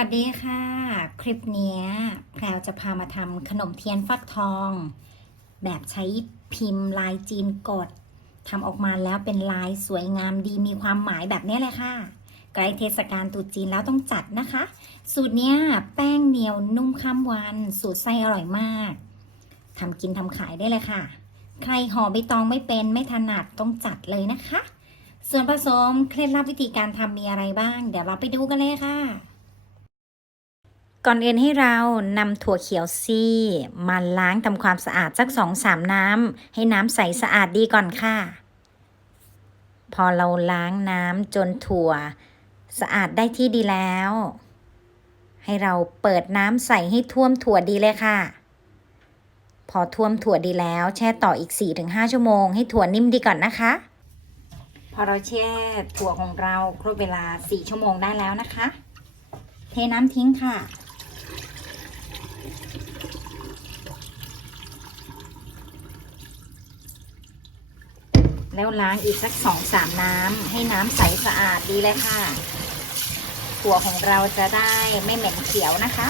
วัสดีค่ะ คลิปนี้แพรวจะพามาทำขนมเทียนฟักทอง แบบใช้พิมพ์ลายจีนกดทำออกมาแล้วเป็นลายสวยงามดีมีความหมายแบบนี้เลยค่ะ ใกล้เทศกาลตรุษจีนแล้วต้องจัดนะคะ สูตรเนี้ยแป้งเหนียวนุ่มข้ามวัน สูตรไส้อร่อยมากทำกินทำขายได้เลยค่ะ ใครห่อใบตองไม่เป็นไม่ถนัดต้องจัดเลยนะคะ ส่วนผสมเคล็ดลับวิธีการทำมีอะไรบ้าง เดี๋ยวเราไปดูกันเลยค่ะ ก่อนอื่นให้เรานำถั่วเขียวซี่มาล้างทำความสะอาดสักสองสามน้ำให้น้ำใสสะอาดดีก่อนค่ะ พอเราล้างน้ำจนถั่ว สะอาดได้ที่ดีแล้ว ให้เราเปิดน้ำใส่ให้ท่วมถั่วดีเลยค่ะ พอท่วมถั่วดีแล้วแช่ต่ออีก 4-5 ชั่วโมงให้ถั่วนิ่มดีก่อนนะคะ พอเราแช่ถั่วของเราครบเวลา 4 ชั่วโมงได้แล้วนะคะ เทน้ำทิ้งค่ะ แล้วล้างอีกสักสองสามน้ำให้น้ำใสสะอาดดีเลยค่ะถั่วของเราจะได้ไม่เหม็นเขียวนะคะ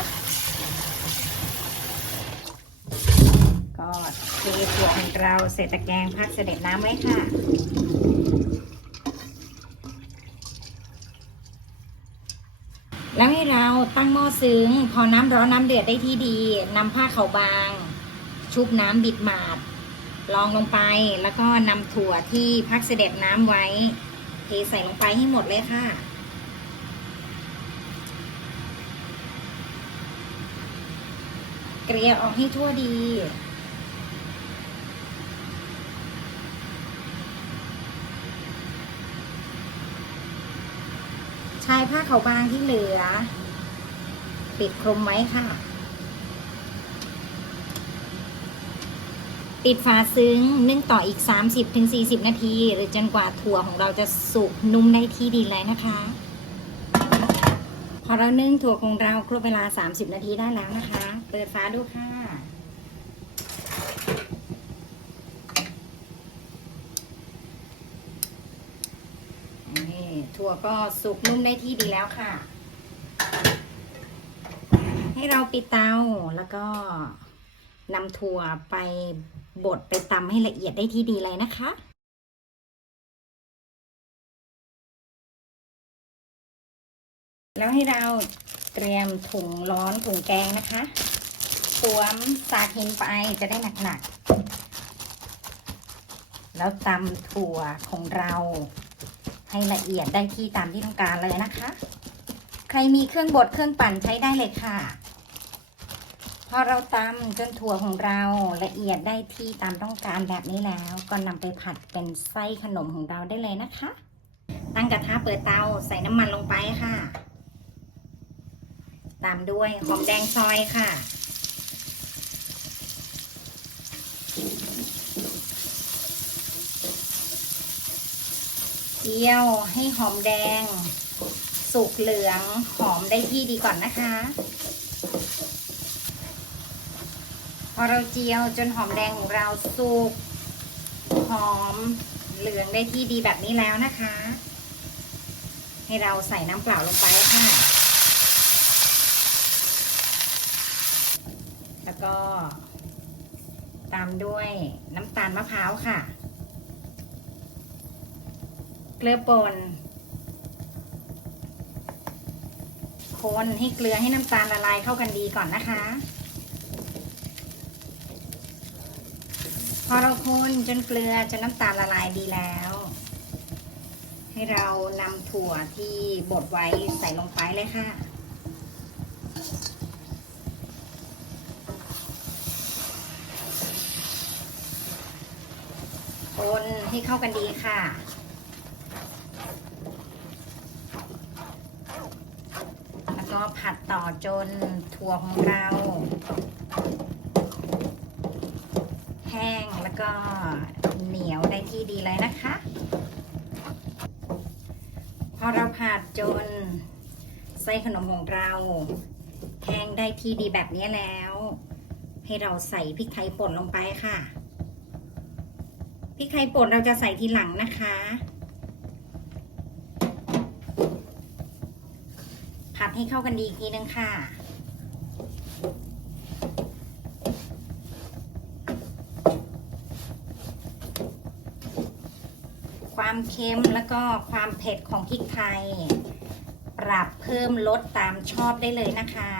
ก็เทถั่วของเราใส่ตะแกรงพักเสด็จน้ำไว้ค่ะแล้วให้เราตั้งหม้อซึ้ง พอน้ำร้อนน้ำเดือดได้ที่ดีนำผ้าขาวบาง ชุบน้ำบิดหมาด ลองลงไปแล้วก็นำถั่วที่พักเสด็จน้ำไว้เทใส่ลงไปให้หมดเลยค่ะ เกลี่ยออกให้ทั่วดีชายผ้าขาวบางที่เหลือ ปิดคลุมไว้ค่ะ ปิดฝาซึ้งนึ่งต่ออีก 30-40 นาที หรือจนกว่าถั่วของเราจะสุกนุ่มได้ที่ดีเลยนะคะ พอเรานึ่งถั่วของเราครบเวลา 30 นาทีได้แล้วนะคะ เปิดฝาดูค่ะ นี่ถั่วก็สุกนุ่มได้ที่ดีแล้วค่ะ ให้เราปิดเตาแล้วก็นำถั่วไป บดไปตำให้ละเอียดได้ที่ดีเลยนะคะแล้วให้เราเตรียมถุงร้อนถุงแกงนะคะสวมสากหินไปจะได้หนักๆ แล้วตำถั่วของเรา ให้ละเอียดได้ที่ตามที่ต้องการเลยนะคะ ใครมีเครื่องบดเครื่องปั่นใช้ได้เลยค่ะ อเราตำจนถั่วของเราละเอียดได้ที่ตามต้องการแบบนี้แล้ว ก็นำไปผัดเป็นไส้ขนมของเราได้เลยนะคะ ตั้งกระทะเปิดเตาใส่น้ำมันลงไปค่ะ ตามด้วยหอมแดงซอยค่ะเจียวให้หอมแดง สุกเหลืองหอมได้ที่ดีก่อนนะคะ พอเราเจียวจนหอมแดงของเราสุกหอมเหลืองได้ที่ดีแบบนี้แล้วนะคะ ให้เราใส่น้ำเปล่าลงไปค่ะ แล้วก็ ตามด้วยน้ำตาลมะพร้าวค่ะ เกลือป่นคนให้เกลือให้น้ำตาลละลายเข้ากันดีก่อนนะคะ อเราคนจนเกลือจนน้ำตาลละลายดีแล้ว ให้เรานำถั่วที่บดไว้ใส่ลงไปเลยค่ะคนให้เข้ากันดีค่ะ แล้วก็ผัดต่อจนถั่วของเรา แห้ง แล้วก็เหนียวได้ที่ดีเลยนะคะ พอเราผัดจนไส้ขนมของเราแห้งได้ที่ดีแบบนี้แล้ว ให้เราใส่พริกไทยป่นลงไปค่ะพริกไทยป่นเราจะใส่ทีหลังนะคะ ผัดให้เข้ากันดีอีกทีนึงค่ะ ความเค็มแล้วก็ความเผ็ดของพริกไทย ปรับเพิ่มลดตามชอบได้เลยนะคะ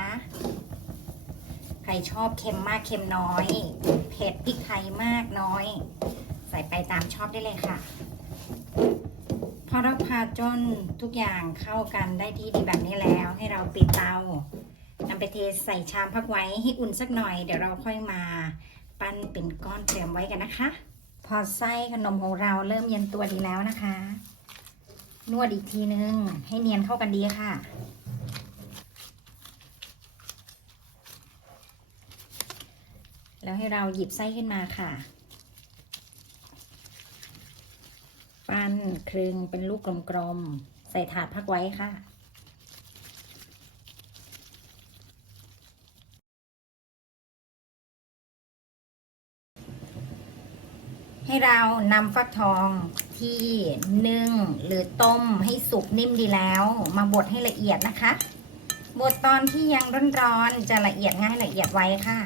ใครชอบเค็มมากเค็มน้อย เผ็ดพริกไทยมากน้อย ใส่ไปตามชอบได้เลยค่ะพอเราพาจนทุกอย่างเข้ากันได้ที่ดีแบบนี้แล้ว ให้เราปิดเตานำไปเทใส่ชามพักไว้ให้อุ่นสักหน่อย เดี๋ยวเราค่อยมา ปั้นเป็นก้อนเตรียมไว้กันนะคะ พอไส้ขนมของเราเริ่มเย็นตัวดีแล้วนะคะ นวดอีกทีนึง ให้เนียนเข้ากันดีค่ะ แล้วให้เราหยิบไส้ขึ้นมาค่ะ ปั้นครึงเป็นลูกกลมๆ ใส่ถาดพักไว้ค่ะ ให้เรานำฟักทองที่นึ่งหรือต้มให้สุกนิ่มดีแล้ว มาบดให้ละเอียดนะคะ บดตอนที่ยังร้อนๆจะละเอียดง่ายละเอียดไว้ค่ะ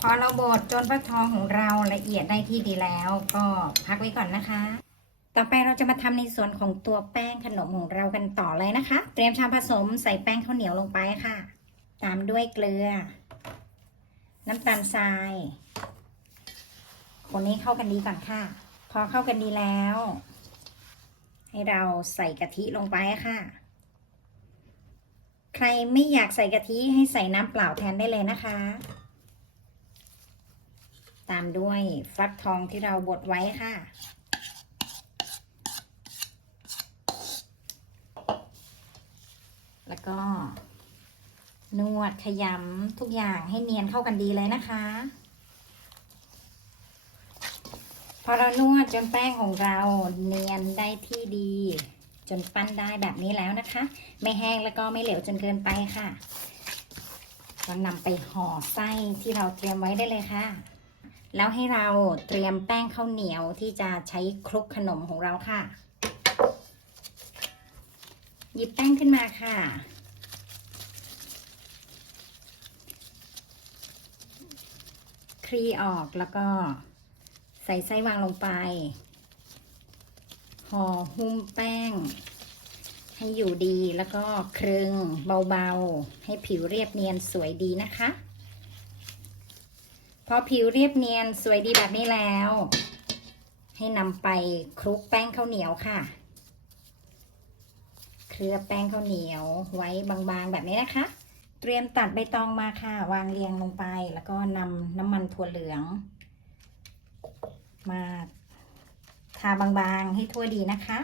พอเราบดจนฟักทองของเราละเอียดได้ที่ดีแล้ว ก็พักไว้ก่อนนะคะ ต่อไปเราจะมาทำในส่วนของตัวแป้งขนมของเรากันต่อเลยนะคะ เตรียมชามผสมใส่แป้งข้าวเหนียวลงไปค่ะ ตามด้วยเกลือ น้ำตาลทราย คนนี้เข้ากันดีก่อนค่ะ พอเข้ากันดีแล้ว ให้เราใส่กะทิลงไปค่ะ ใครไม่อยากใส่กะทิให้ใส่น้ำเปล่าแทนได้เลยนะคะ ตามด้วยฟักทองที่เราบดไว้ค่ะแล้วก็ นวดขยำทุกอย่างให้เนียนเข้ากันดีเลยนะคะ พอเรานวดจนแป้งของเราเนียนได้ที่ดี จนปั้นได้แบบนี้แล้วนะคะ ไม่แห้งแล้วก็ไม่เหลวจนเกินไปค่ะก็นำไปห่อไส้ที่เราเตรียมไว้ได้เลยค่ะ แล้วให้เราเตรียมแป้งข้าวเหนียวที่จะใช้คลุกขนมของเราค่ะ หยิบแป้งขึ้นมาค่ะ คลีออกแล้วก็ ใส่ไส้วางลงไป ห่อหุ้มแป้ง ให้อยู่ดีแล้วก็ครึงเบาๆ ให้ผิวเรียบเนียนสวยดีนะคะ พอผิวเรียบเนียนสวยดีแบบนี้แล้ว ให้นำไปคลุกแป้งข้าวเหนียวค่ะ เคลือบแป้งข้าวเหนียวไว้บางๆแบบนี้นะคะ เตรียมตัดใบตองมาค่ะ วางเรียงลงไป แล้วก็นำน้ำมันถั่วเหลือง มาทาบางๆให้ทั่วดีนะคะ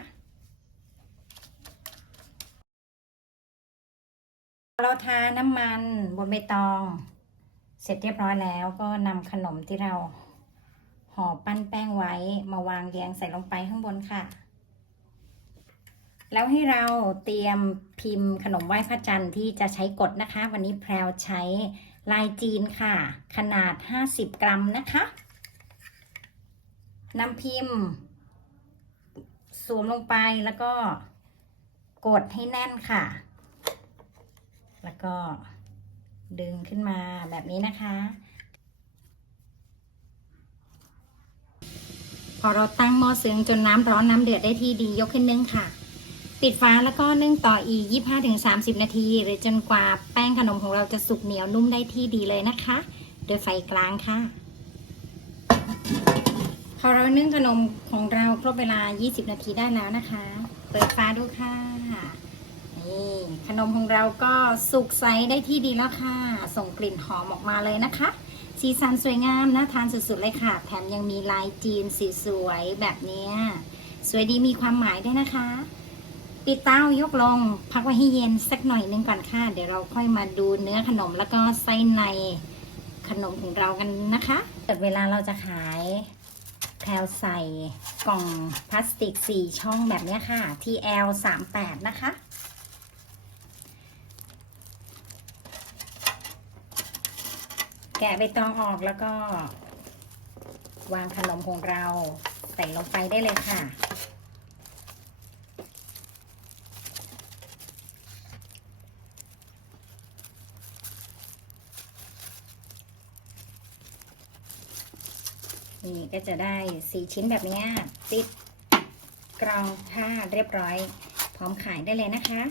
เราทาน้ำมันบนใบตอง เสร็จเรียบร้อยแล้วก็นำขนมที่เราห่อปั้นแป้งไว้มาวางเรียงใส่ลงไปข้างบนค่ะ แล้วให้เราเตรียมพิมพ์ขนมไหว้พระจันทร์ที่จะใช้กดนะคะ วันนี้แพรวใช้ลายจีนค่ะ ขนาด 50 กรัมนะคะ น้ำพิมพ์ สวมลงไปแล้วก็กดให้แน่นค่ะ แล้วก็ดึงขึ้นมาแบบนี้นะคะ พอเราตั้งหม้อซึ้งจนน้ำร้อนน้ำเดือดได้ที่ดียกขึ้นนึ่งค่ะ ปิดฝาแล้วก็นึ่งต่ออีก 25-30 นาที หรือจนกว่าแป้งขนมของเราจะสุกเหนียวนุ่มได้ที่ดีเลยนะคะ โดยไฟกลางค่ะ อเรานึ่งขนมของเราครบเวลา 20 นาทีได้แล้วนะคะ เปิดฝาดูค่ะนี่ขนมของเราก็สุกใสได้ที่ดีแล้วค่ะ ส่งกลิ่นหอมออกมาเลยนะคะ สีสันสวยงามน่าทานสุดๆเลยค่ะ แถมยังมีลายจีนสีสวยแบบนี้สวยดีมีความหมายด้วยนะคะ ปิดเต้ายกลง พักไว้ให้เย็นสักหน่อยนึงก่อนค่ะ เดี๋ยวเราค่อยมาดูเนื้อขนมแล้วก็ไส้ในขนมของเรากันนะคะแต่เวลาเราจะขาย แพลวใส่กล่องพลาสติก 4 ช่องแบบนี้ค่ะ TL 38 นะคะ แกะใบตองออกแล้วก็ วางขนมของเราใส่ลงไปได้เลยค่ะ นี่ก็จะได้สี่ชิ้นแบบนี้ติดกล่องค่ะเรียบร้อย พร้อมขายได้เลยนะคะ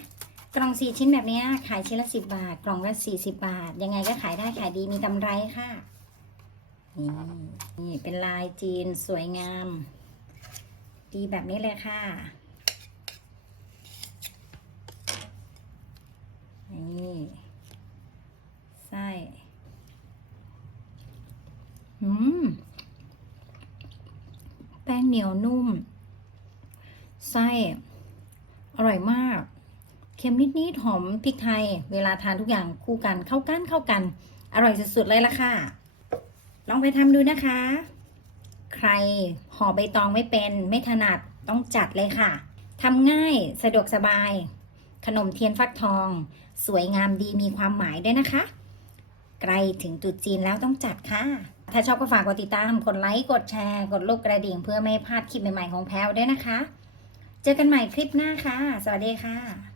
กล่องสี่ชิ้นแบบนี้ขายชิ้นละสิบบาท กล่องละสี่สิบบาท ยังไงก็ขายได้ขายดีมีกำไรค่ะ นี่นี่เป็นลายจีนสวยงาม ดีแบบนี้เลยค่ะนี่ไส้อืม เหนียวนุ่ม ไส้ อร่อยมาก เค็มนิดๆหอมพริกไทย เวลาทานทุกอย่างคู่กันเข้ากันเข้ากัน อร่อยสุดๆเลยละค่ะ ลองไปทำดูนะคะ ใครห่อใบตองไม่เป็นไม่ถนัดต้องจัดเลยค่ะทำง่ายสะดวกสบาย ขนมเทียนฟักทอง สวยงามดีมีความหมายด้วยนะคะใกล้ถึงตรุษจีนแล้วต้องจัดค่ะ ถ้าชอบก็ฝากกดติดตาม กดไลค์ กดแชร์ กดลูกกระดิ่ง เพื่อไม่พลาดคลิปใหม่ๆของแพลวด้วยนะคะ เจอกันใหม่คลิปหน้าค่ะ สวัสดีค่ะ